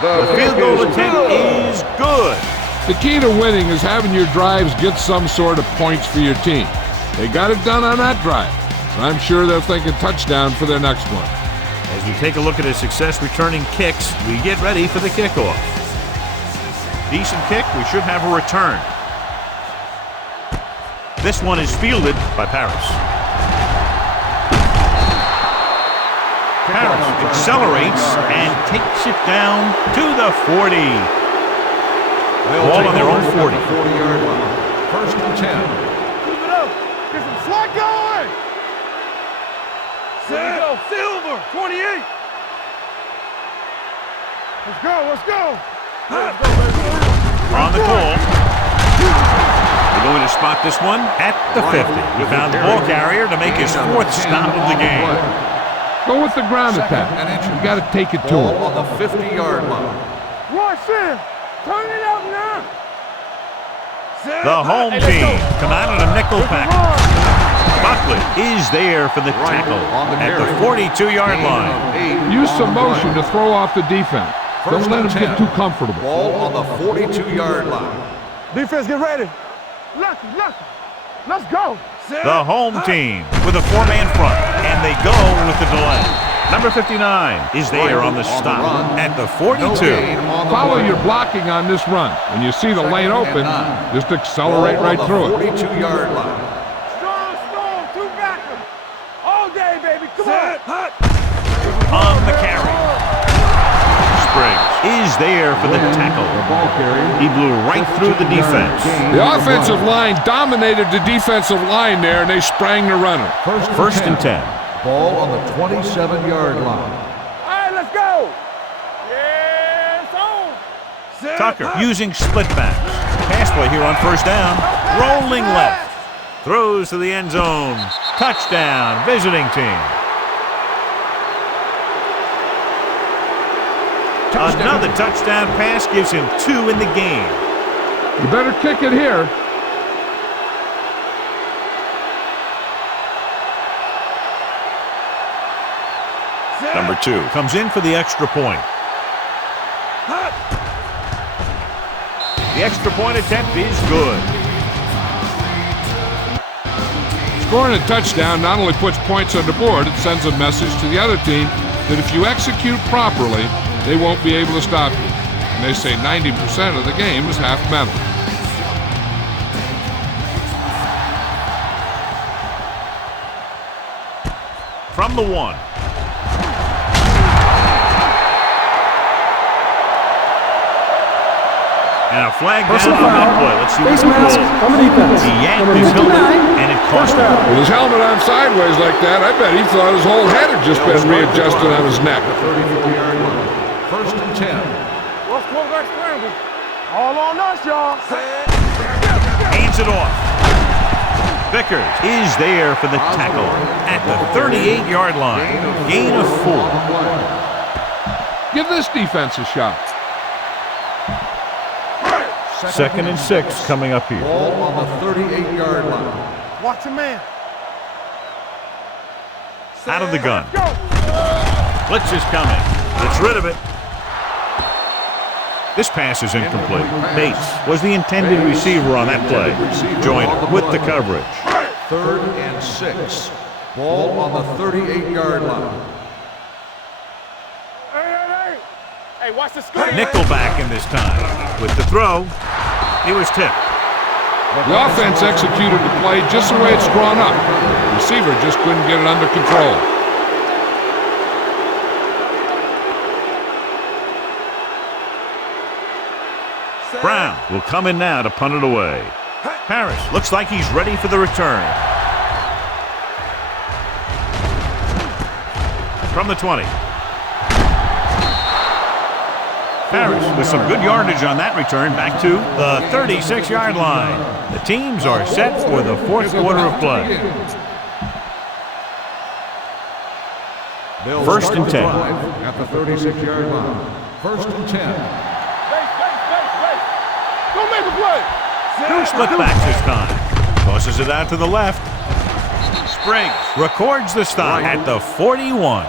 The field goal attempt is good. The key to winning is having your drives get some sort of points for your team. They got it done on that drive. And I'm sure they're thinking touchdown for their next one. As we take a look at his success returning kicks, we get ready for the kickoff. Decent kick, we should have a return. This one is fielded by Paris. Paris accelerates and takes it down to the 40. Ball on their own 40. 40-yard line. 1st and 10. Keep it up. Get some slack going. Set. Go. Silver. 28. Let's go. Let's go. Let's go, baby. On the call. They're going to spot this one at the 50. He found the ball carrier to make his 4th stop of the game. Go with the ground attack. You got to take it to him. On the 50-yard line. Watch him. Turn it up now. The home team come out on a nickel package. Buckley is there for the tackle at the 42-yard line. Use some motion to throw off the defense. Don't let them get too comfortable. Ball on the 42-yard line. Defense, get ready. Lucky. Let's go. The home team with a 4-man front, and they go with the delay. Number 59 is there on the stop at the 42. Follow your blocking on this run. When you see the lane open, just accelerate right through it. 42-yard line. Strong, 2 backers. All day, baby. Come on. On the carry. Spriggs is there for the tackle. He blew right through the defense. The offensive line dominated the defensive line there, and they sprang the runner. 1st and 10. Ball on the 27-yard line. All right, let's go. Yes, on. Tucker using split backs. Pass play here on 1st down. Rolling left. Throws to the end zone. Touchdown, visiting team. Another touchdown pass gives him 2 in the game. You better kick it here. Number 2 comes in for the extra point. The extra point attempt is good. Scoring a touchdown not only puts points on the board, it sends a message to the other team that if you execute properly, they won't be able to stop you. And they say 90% of the game is half mental. From the 1. And a flag down on that play. Let's see what the call. He yanked his helmet, and it cost him. With his helmet on sideways like that, I bet he thought his whole head had just been readjusted on his neck. 34-yard line. First and 10. What's quarterback scramble? All on us, y'all. Hands it off. Vickers is there for the tackle at the 38-yard line. Gain of 4. Give this defense a shot. Second and 6 coming up here. Ball on the 38-yard line. Watch your man. Out of the gun. Blitz is coming. Gets rid of it. This pass is incomplete. Bates was the intended receiver on that play. Joined with the coverage. 3rd and 6. Ball on the 38-yard line. Hey, watch the screen. Nickelback in this time. With the throw, it was tipped. The offense executed the play just the way it's drawn up. The receiver just couldn't get it under control. Brown will come in now to punt it away. Harris looks like he's ready for the return. From the 20. Harris with some good yardage on that return back to the 36-yard line. The teams are set for the 4th quarter of play. First and 10. At the 36-yard line. First and 10. Don't make a play. Split backs this time. Tosses it out to the left. Springs records the stop at the 41.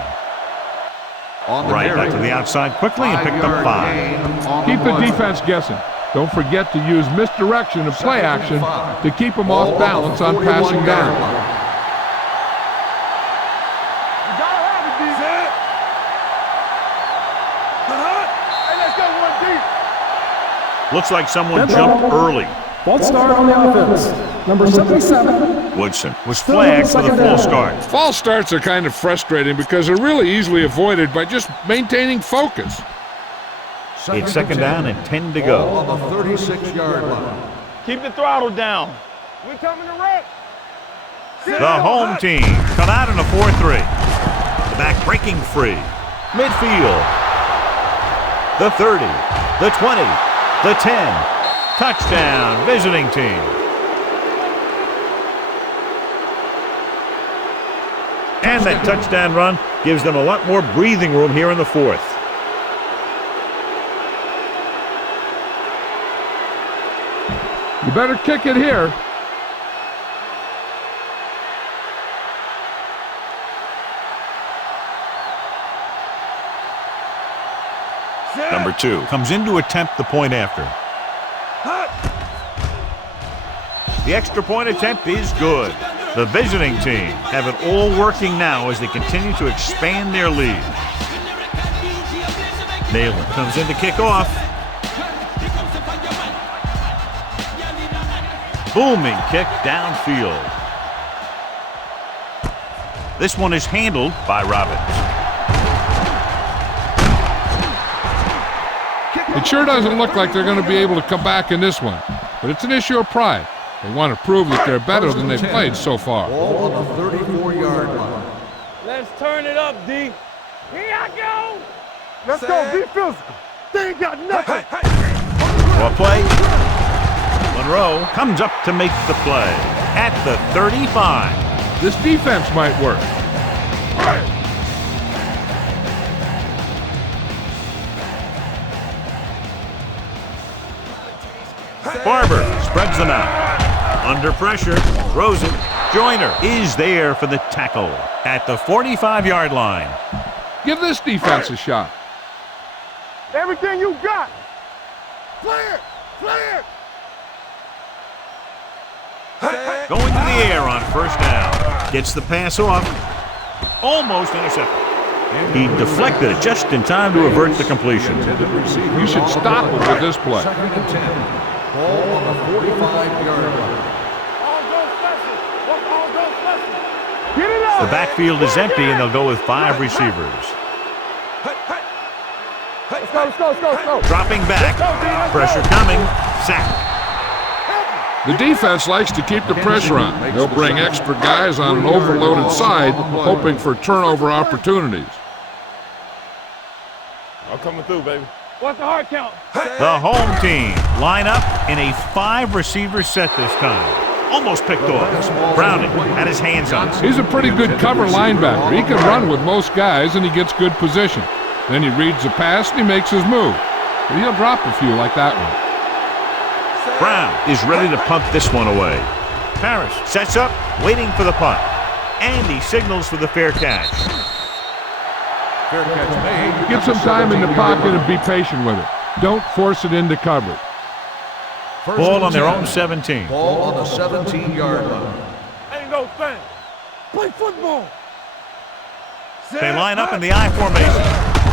Right back to the outside quickly and picked up 5. Keep the defense guessing. Don't forget to use misdirection and play action to keep them off balance on passing down. You gotta have it, D. Hey, let's go 1 deep. Looks like someone jumped early. False start on the offense. Number 77. Woodson was flagged for the false start. False starts are kind of frustrating because they're really easily avoided by just maintaining focus. It's second down and 10 to go. On the 36-yard line. Keep the throttle down. We're coming to wreck. The home team come out in a 4-3. The back breaking free. Midfield. The 30. The 20. The 10. Touchdown, visiting team. And that touchdown run gives them a lot more breathing room here in the 4th. You better kick it here. Number 2 comes in to attempt the point after. The extra point attempt is good. The visiting team have it all working now as they continue to expand their lead. Naylor comes in to kick off. Booming kick downfield. This one is handled by Robbins. It sure doesn't look like they're going to be able to come back in this one, but it's an issue of pride. They want to prove that they're better than they've played so far. Ball on the 34-yard line. Let's turn it up, D. Here I go. Let's go. Be physical. They ain't got nothing. For a play. Monroe comes up to make the play. at the 35. This defense might work. Barber spreads them out. Under pressure, throws it. Joyner is there for the tackle at the 45-yard line. Give this defense a shot. Everything you got. Clear! Clear! Going to the air on first down. Gets the pass off. Almost intercepted. He deflected it just in time to avert the completion. You should stop him with this play. 2nd and 10. Ball on the 45-yard line. Get it up! The backfield is empty, and they'll go with 5 receivers. Let's go, let's go, let's go, let's go. Dropping back. Pressure coming. Sack. The defense likes to keep the pressure on. They'll bring extra guys on an overloaded side, hoping for turnover opportunities. I'm coming through, baby. What's the hard count? The home team line up in a 5-receiver set this time. Almost picked off. Browning had his hands on it. He's a pretty good cover linebacker. He can run with most guys, and he gets good position. Then he reads the pass, and he makes his move. But he'll drop a few like that one. Brown is ready to punt this one away. Parrish sets up, waiting for the punt. And he signals for the fair catch. Fair catch made. Get some time in the pocket and be patient with it. Don't force it into coverage. Ball on their own 17. Ball on the 17-yard line. Ain't no thing. Play football. They line up in the I formation.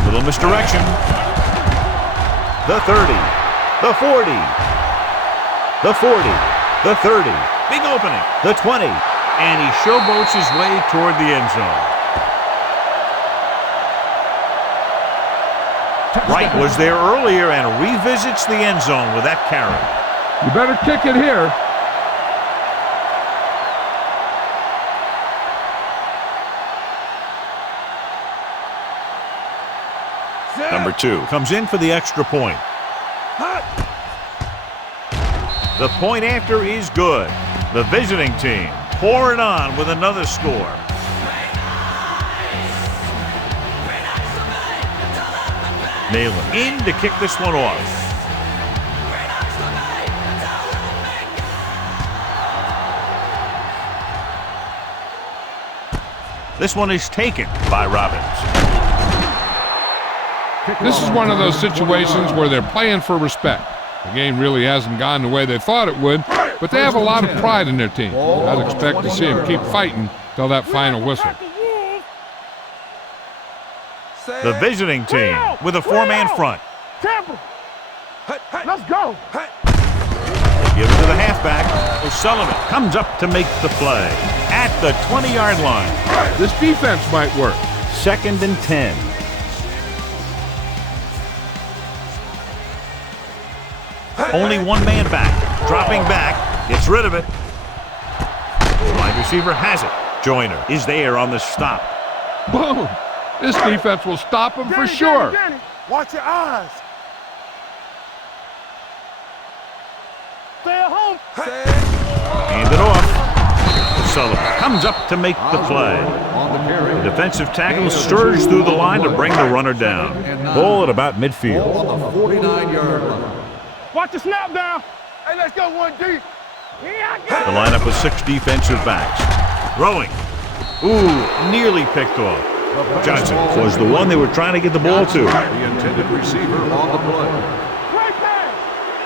Little misdirection. The 30. The 40. The 40. The 30. Big opening. The 20. And he showboats his way toward the end zone. Wright was there earlier and revisits the end zone with that carry. You better kick it here. Number 2 comes in for the extra point. The point after is good. The visiting team pour it on with another score. Nayland in to kick this one off. This one is taken by Robbins. This is one of those situations where they're playing for respect. The game really hasn't gone the way they thought it would, but they have a lot of pride in their team. I'd expect to see them keep fighting till that final whistle. The visiting team with a 4-man front. Tampa. Let's go. They give it to the halfback. O'Sullivan comes up to make the play at the 20-yard line. This defense might work. 2nd and 10. Only one man back. Dropping back. Gets rid of it. Wide receiver has it. Joyner is there on the stop. Boom. This defense will stop him for sure. Danny. Watch your eyes. Stay at home. Hand it off. Sullivan comes up to make the play. The defensive tackle surges through the line to bring the runner down. Ball at about midfield. Ball on the 49-yard line. Watch the snap down. Hey, let's go 1 deep. The lineup with 6 defensive backs. Throwing. Ooh, nearly picked off. Johnson was the one they were trying to get the ball to. The intended receiver on the play. Right there.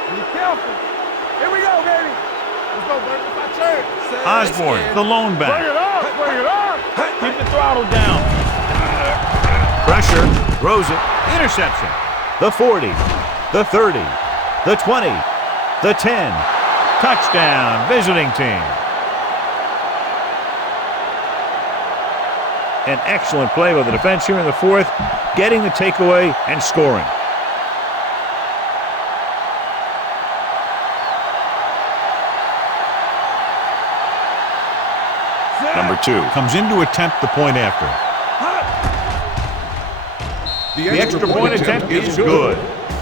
Be careful. Here we go, baby. Let's go, baby. It's my turn. Osborne, the lone Bring back. it up. Bring it up. Keep the throttle down. Pressure. Throws it. Interception. The 40. The 30. The 20. The 10. Touchdown. Visiting team. An excellent play by the defense here in the 4th, getting the takeaway and scoring. Number 2 comes in to attempt the point after. The extra point attempt is good.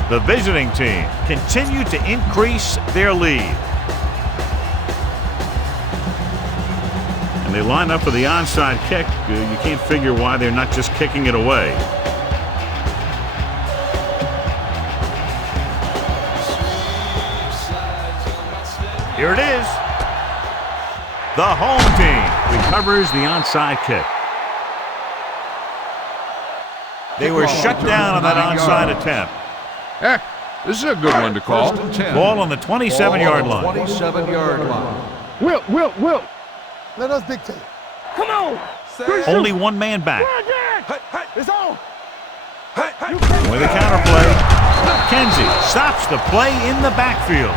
The visiting team continue to increase their lead. they line up for the onside kick. You can't figure why they're not just kicking it away. Here it is. The home team recovers the onside kick. They were shut down on that onside attempt. Heck, this is a good one to call. Ball on the 27-yard line. 27-yard line. Wilt. Let us dictate. Come on. Only one man back. It's on. With a counterplay, Kenzie stops the play in the backfield.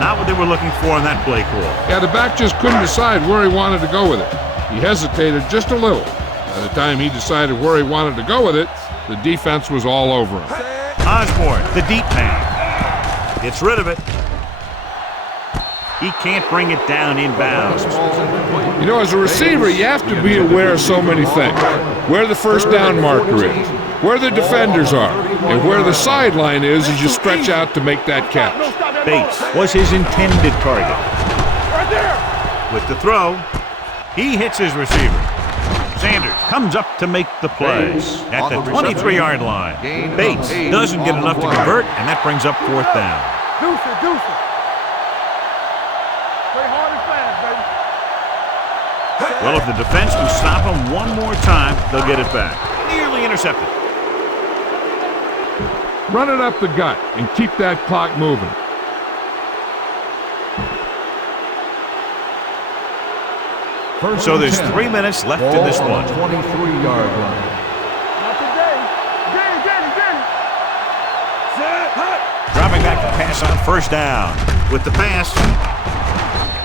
Not what they were looking for on that play call. Yeah, the back just couldn't decide where he wanted to go with it. He hesitated just a little. By the time he decided where he wanted to go with it, the defense was all over him. Osborne, the deep man, gets rid of it. He can't bring it down inbounds. You know, as a receiver, you have to be aware of so many things. Where the first down marker is, where the defenders are, and where the sideline is as you stretch out to make that catch. Bates was his intended target. With the throw, he hits his receiver. Sanders comes up to make the play at the 23-yard line. Bates doesn't get enough to convert, and that brings up fourth down. Deuce it. Play hard and fast, baby. Well, if the defense can stop him one more time, they'll get it back. Nearly intercepted. Run it up the gut and keep that clock moving. So there's 3 minutes left in this one. 23-yard line. Not today. Get it. Dropping back to pass on first down. With the pass,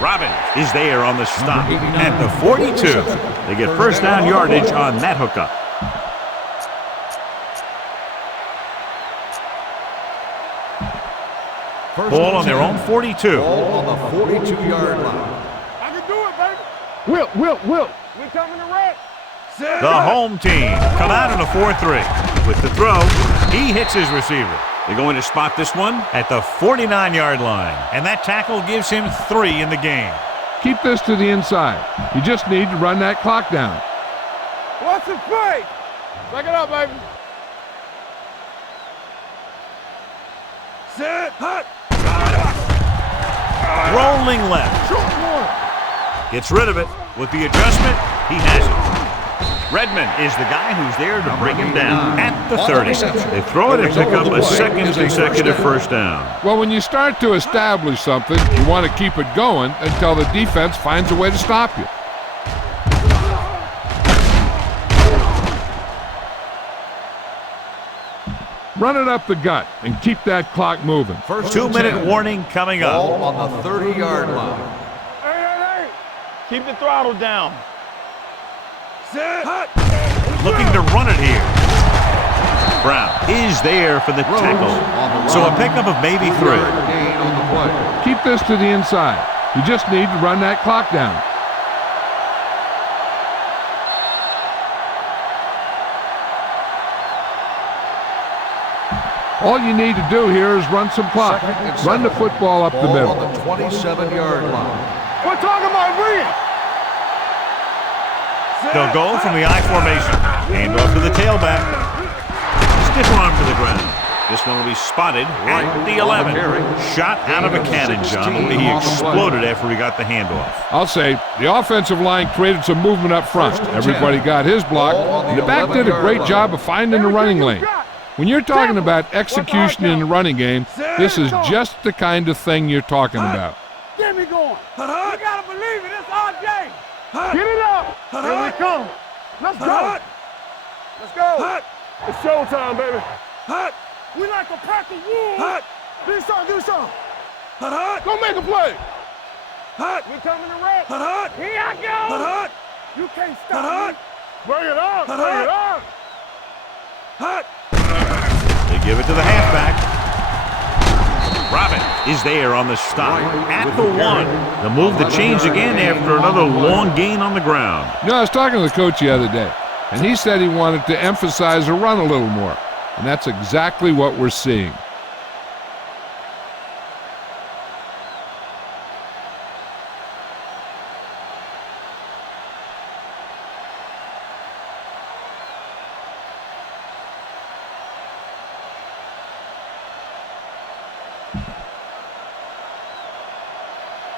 Robbins is there on the stop at the 42. They get first down yardage on that hookup. Ball on their own 42. Ball on the 42-yard line. I can do it, baby. Wilt. We coming to wreck. The home team come out in a 4-3. With the throw, he hits his receiver. They're going to spot this one at the 49-yard line. And that tackle gives him 3 in the game. Keep this to the inside. You just need to run that clock down. What's the play? Back it up, baby. Set. Hut. Rolling left. Gets rid of it. With the adjustment, he has it. Redmond is the guy who's there to bring him down at the 30. They throw it and pick up a second consecutive first down. Well, when you start to establish something, you want to keep it going until the defense finds a way to stop you. Run it up the gut and keep that clock moving. First 2-minute warning coming up. Ball on the 30-yard line. Hey. Keep the throttle down. Set. Looking to run it here. Brown is there for the tackle. So a pickup of maybe 3. Gain on the play. Keep this to the inside. You just need to run that clock down. All you need to do here is run some clock. Run the football up the middle. Ball on the 27-yard line. We're talking about bringing. They'll go from the I formation. Hand off to the tailback. Stiff arm to the ground. This one will be spotted at the 11. Shot out of a cannon, John. The way he exploded after he got the handoff. I'll say the offensive line created some movement up front. Everybody got his block, and the back did a great job of finding the running lane. When you're talking about execution in the running game, this is just the kind of thing you're talking about. Get me going. You gotta believe it. It's our game. Get it up. Here we come. Let's go. Let's go. It's showtime, baby. We like a pack of wolves. Do something. Go make a play. We coming to wreck. Here I go. You can't stop me. Bring it on. They give it to the halfback. Robin is there on the stop at the 1. The move to change again after another long gain on the ground. You know, I was talking to the coach the other day, and he said he wanted to emphasize the run a little more, and that's exactly what we're seeing.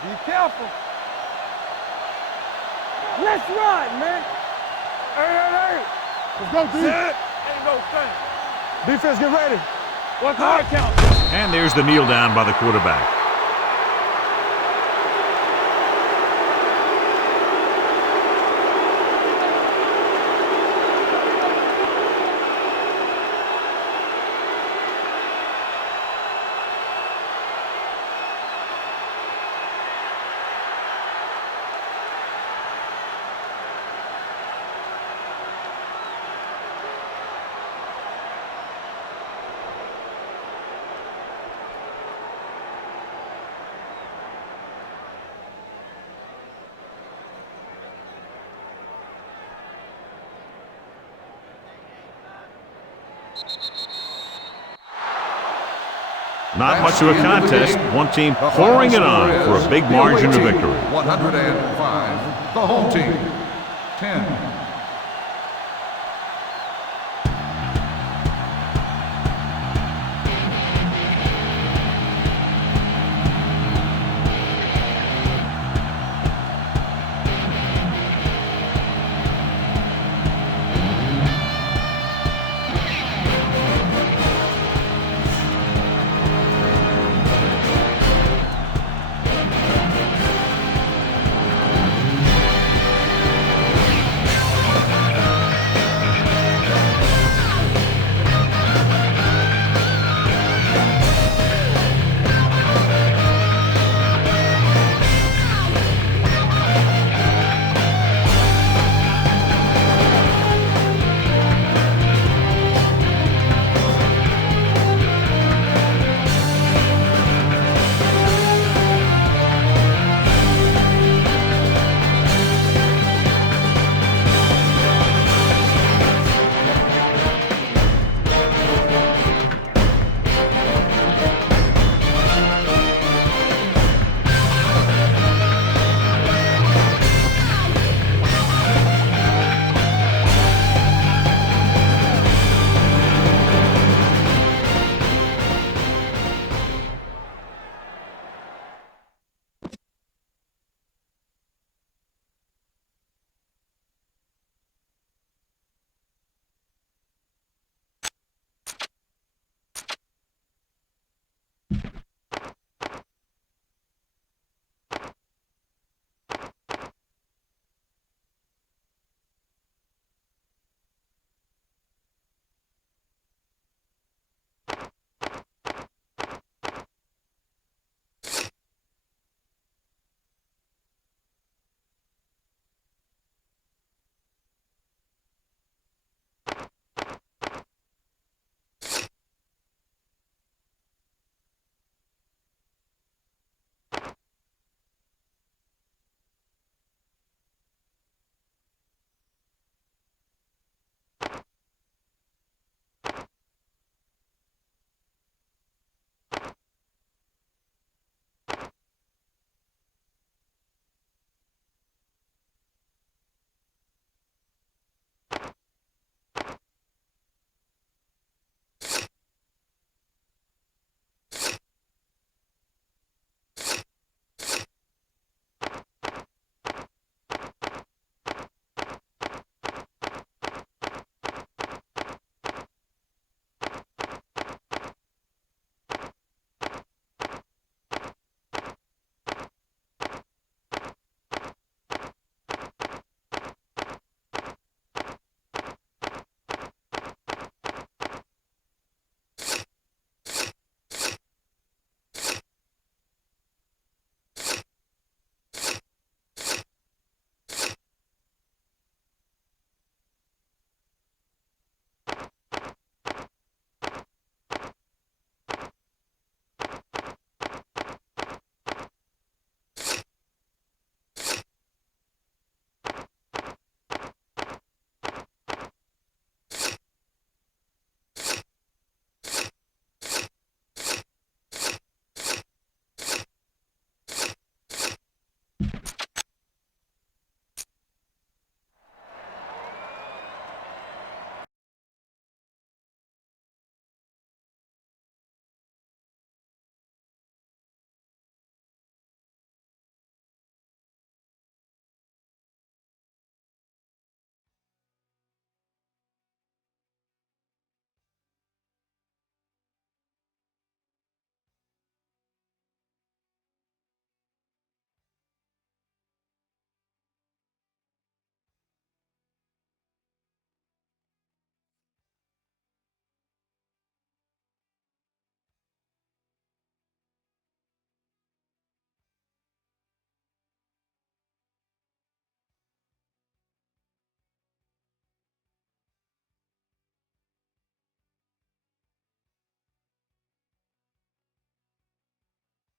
Be careful. Let's ride, man. Hey. Let's go, D. Ain't no thing. Defense, get ready. What's the hard count? And there's the kneel down by the quarterback. Not much of a contest. One team pouring it on for a big margin of victory. 105. The home team. 10.